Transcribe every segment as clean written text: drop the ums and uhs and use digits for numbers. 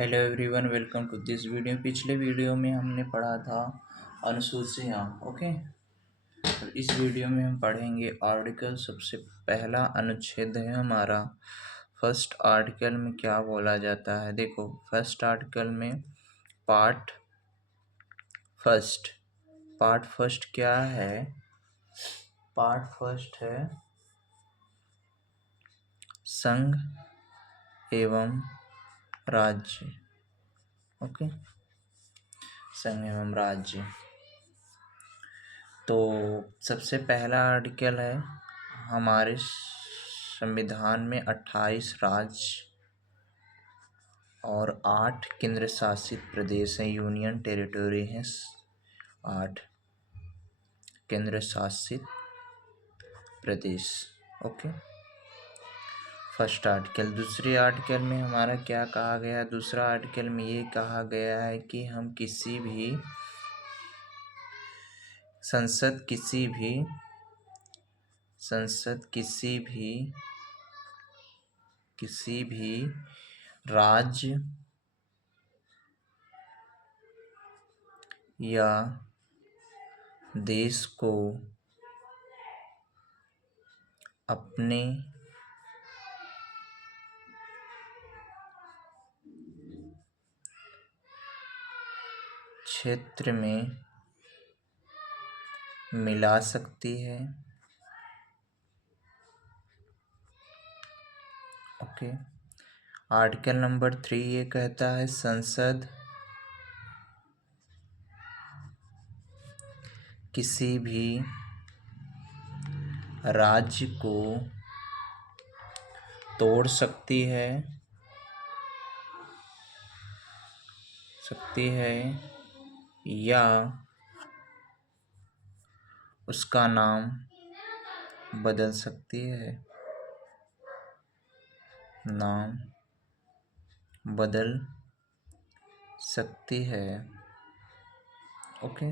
Hello everyone, welcome to this video. पिछले video में हमने पढ़ा था अनुसूचियाँ। ओके, तो इस वीडियो में हम पढ़ेंगे आर्टिकल। सबसे पहला अनुच्छेद है हमारा फर्स्ट आर्टिकल में क्या बोला जाता है। देखो, फर्स्ट आर्टिकल में पार्ट फर्स्ट क्या है। पार्ट फर्स्ट है संघ एवं राज्य। ओके, संघ एवं राज्य। तो सबसे पहला आर्टिकल है, हमारे संविधान में 28 राज्य और 8 केंद्र शासित प्रदेश हैं, यूनियन टेरिटोरी हैं। 8 केंद्र शासित प्रदेश। Okay, first article. दूसरे आर्टिकल में हमारा क्या कहा गया। दूसरा आर्टिकल में ये कहा गया है कि हम संसद किसी भी राज्य या देश को अपने क्षेत्र में मिला सकती है। ओके, आर्टिकल नंबर 3 ये कहता है, संसद किसी भी राज्य को तोड़ सकती है या उसका नाम बदल सकती है। ओके,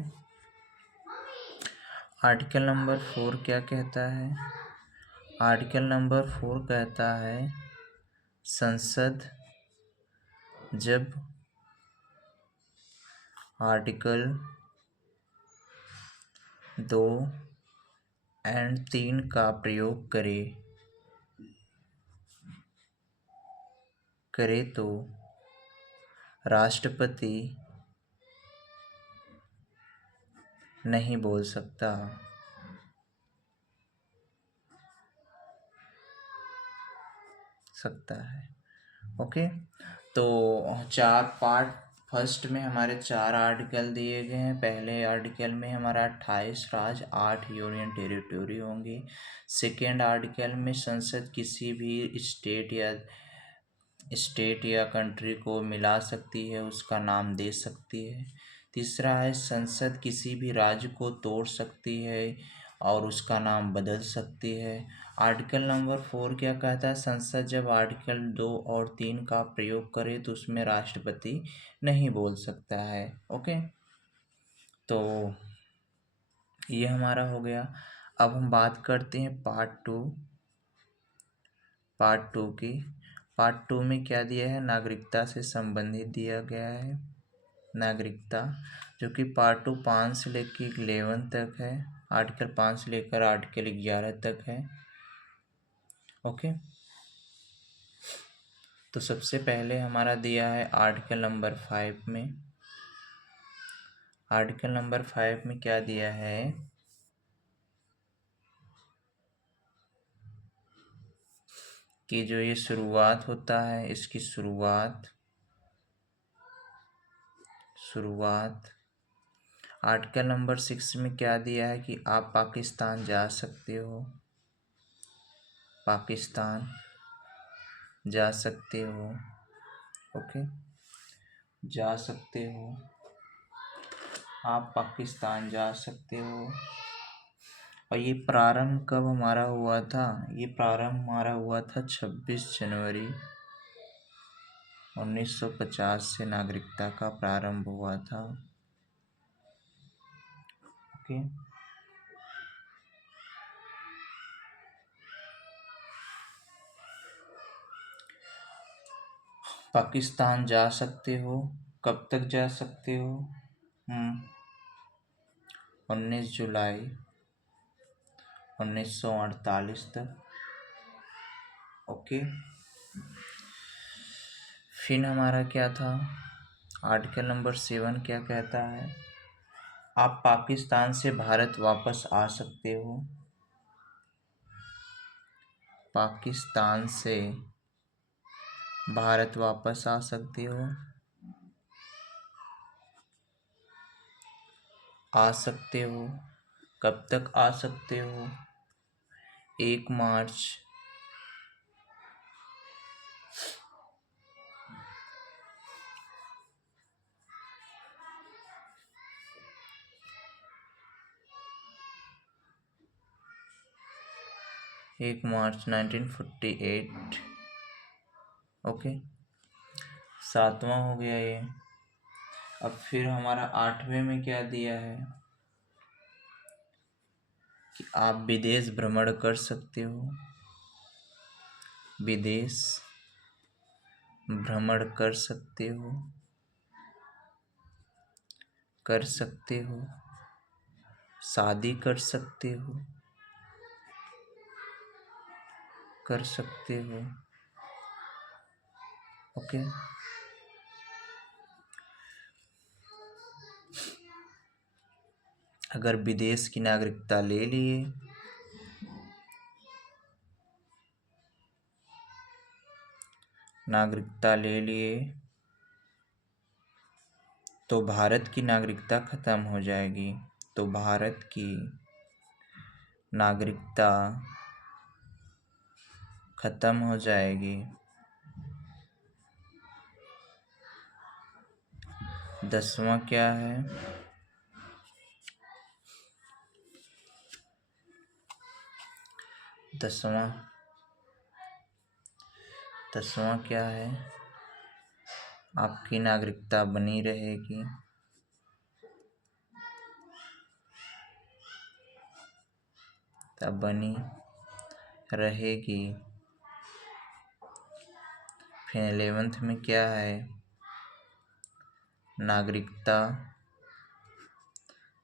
आर्टिकल नंबर 4 क्या कहता है। आर्टिकल नंबर 4 कहता है, संसद जब आर्टिकल 2 और 3 का प्रयोग करे तो राष्ट्रपति नहीं बोल सकता। ओके, तो 4 पार्ट फर्स्ट में हमारे 4 आर्टिकल दिए गए हैं। पहले आर्टिकल में हमारा 28 राज्य 8 यूनियन टेरिटोरी होंगे। सेकेंड आर्टिकल में संसद किसी भी स्टेट या कंट्री को मिला सकती है, उसका नाम दे सकती है। तीसरा है, संसद किसी भी राज्य को तोड़ सकती है और उसका नाम बदल सकती है। आर्टिकल नंबर 4 क्या कहता है, संसद जब आर्टिकल 2 और 3 का प्रयोग करे तो उसमें राष्ट्रपति नहीं बोल सकता है। ओके, तो ये हमारा हो गया। अब हम बात करते हैं पार्ट टू की। पार्ट 2 में क्या दिया है, नागरिकता से संबंधित दिया गया है। नागरिकता, जो कि पार्ट 2 5 से लेकर 11 तक है। आर्टिकल 5 से लेकर आर्टिकल 11 तक है। ओके, तो सबसे पहले हमारा दिया है आर्टिकल नंबर 5 में। आर्टिकल नंबर 5 में क्या दिया है कि जो ये शुरुआत होता है, इसकी शुरुआत आर्टिकल नंबर 6 में क्या दिया है कि आप पाकिस्तान जा सकते हो। ओके, जा सकते हो, आप पाकिस्तान जा सकते हो। और ये प्रारंभ कब हमारा हुआ था। ये प्रारंभ हमारा हुआ था 26 जनवरी 1950 से नागरिकता का प्रारंभ हुआ था। ओके, पाकिस्तान जा सकते हो। कब तक जा सकते हो? 19 जुलाई 1948 तक। ओके। फिर हमारा क्या था? आर्टिकल नंबर 7 क्या कहता है? आप पाकिस्तान से भारत वापस आ सकते हो। पाकिस्तान से भारत वापस आ सकते हो। आ सकते हो। कब तक आ सकते हो? 1 मार्च 1948। ओके, 7वां हो गया ये। अब फिर हमारा 8वें में क्या दिया है कि आप विदेश भ्रमण कर सकते हो। विदेश भ्रमण कर सकते हो। कर सकते हो। शादी कर सकते हो। कर सकते हो। ओके। अगर विदेश की नागरिकता ले लिए तो भारत की नागरिकता खत्म हो जाएगी। तो भारत की नागरिकता खत्म हो जाएगी। 10वां क्या है? 10वां क्या है? आपकी नागरिकता बनी रहेगी। तब बनी रहेगी। फिर 11th में क्या है? नागरिकता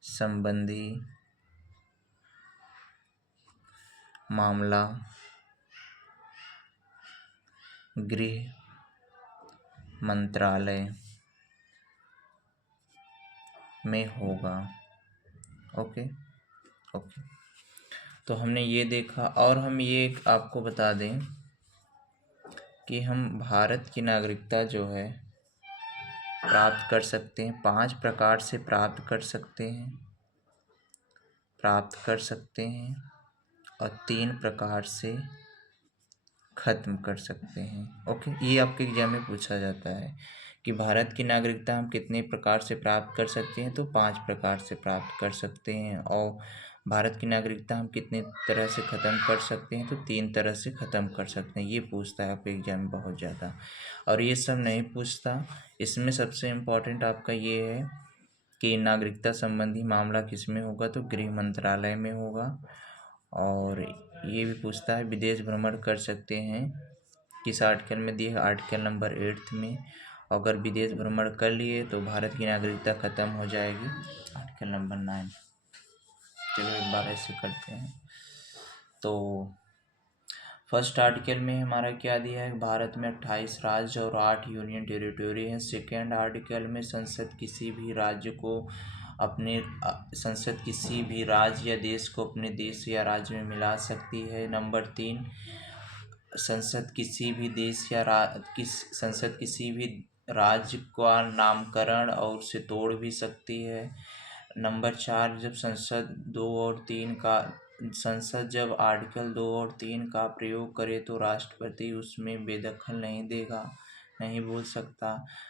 संबंधी मामला गृह मंत्रालय में होगा। ओके। ओके, तो हमने ये देखा। और हम ये आपको बता दें कि हम भारत की नागरिकता जो है प्राप्त कर सकते हैं। 5 प्रकार से प्राप्त कर सकते हैं। और 3 प्रकार से ख़त्म कर सकते हैं। ओके, ये आपके एग्जाम में पूछा जाता है कि भारत की नागरिकता हम कितने प्रकार से प्राप्त कर सकते हैं। तो 5 प्रकार से प्राप्त कर सकते हैं। और भारत की नागरिकता हम कितने तरह से ख़त्म कर सकते हैं। तो 3 तरह से ख़त्म कर सकते हैं। ये पूछता है आपके एग्जाम में बहुत ज़्यादा। और ये सब नहीं पूछता। इसमें सबसे इम्पोर्टेंट आपका ये है कि नागरिकता संबंधी मामला किस में होगा। तो गृह मंत्रालय में होगा। और ये भी पूछता है विदेश भ्रमण कर सकते हैं किस आर्टिकल में दिए है? आर्टिकल नंबर 8 में। अगर विदेश भ्रमण कर लिए तो भारत की नागरिकता खत्म हो जाएगी। Article number 9। चलो एक बार ऐसे करते हैं। तो फर्स्ट आर्टिकल में हमारा क्या दिया है? भारत में 28 राज्य और 8 यूनियन टेरिटोरी हैं। सेकेंड आर्टिकल में संसद किसी भी राज्य या देश को अपने देश या राज्य में मिला सकती है। नंबर 3, संसद किसी भी राज्य का नामकरण और उसे तोड़ भी सकती है। नंबर 4, संसद जब आर्टिकल 2 और 3 का प्रयोग करे तो राष्ट्रपति उसमें बेदखल नहीं बोल सकता।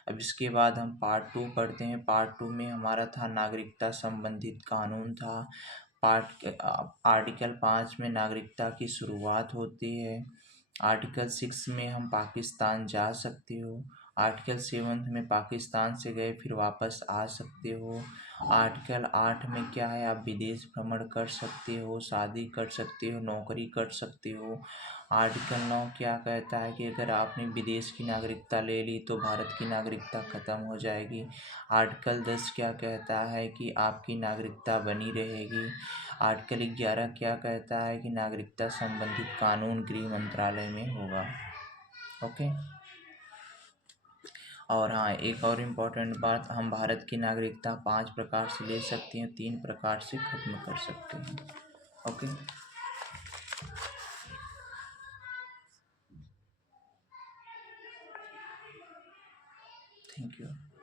अब इसके बाद हम पार्ट 2 पढ़ते हैं। पार्ट 2 में हमारा था नागरिकता संबंधित कानून था। आर्टिकल 5 में नागरिकता की शुरुआत होती है। आर्टिकल 6 में हम पाकिस्तान जा सकते हो। आर्टिकल 7 में पाकिस्तान से गए फिर वापस आ सकते हो। आर्टिकल 8 में क्या है, आप विदेश भ्रमण कर सकते हो, शादी कर सकते हो, नौकरी कर सकते हो। आर्टिकल 9 क्या कहता है कि अगर आपने विदेश की नागरिकता ले ली तो भारत की नागरिकता ख़त्म हो जाएगी। आर्टिकल 10 क्या कहता है कि आपकी नागरिकता बनी रहेगी। आर्टिकल 11 क्या कहता है कि नागरिकता संबंधित कानून गृह मंत्रालय में होगा। ओके। और हाँ, एक और इम्पोर्टेंट बात, हम भारत की नागरिकता 5 प्रकार से ले सकते हैं, 3 प्रकार से खत्म कर सकते हैं। ओके। Thank you.